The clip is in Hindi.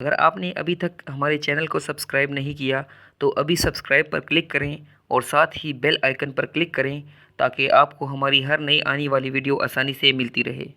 अगर आपने अभी तक हमारे चैनल को सब्सक्राइब नहीं किया तो अभी सब्सक्राइब पर क्लिक करें और साथ ही बेल आइकन पर क्लिक करें ताकि आपको हमारी हर नई आने वाली वीडियो आसानी से मिलती रहे।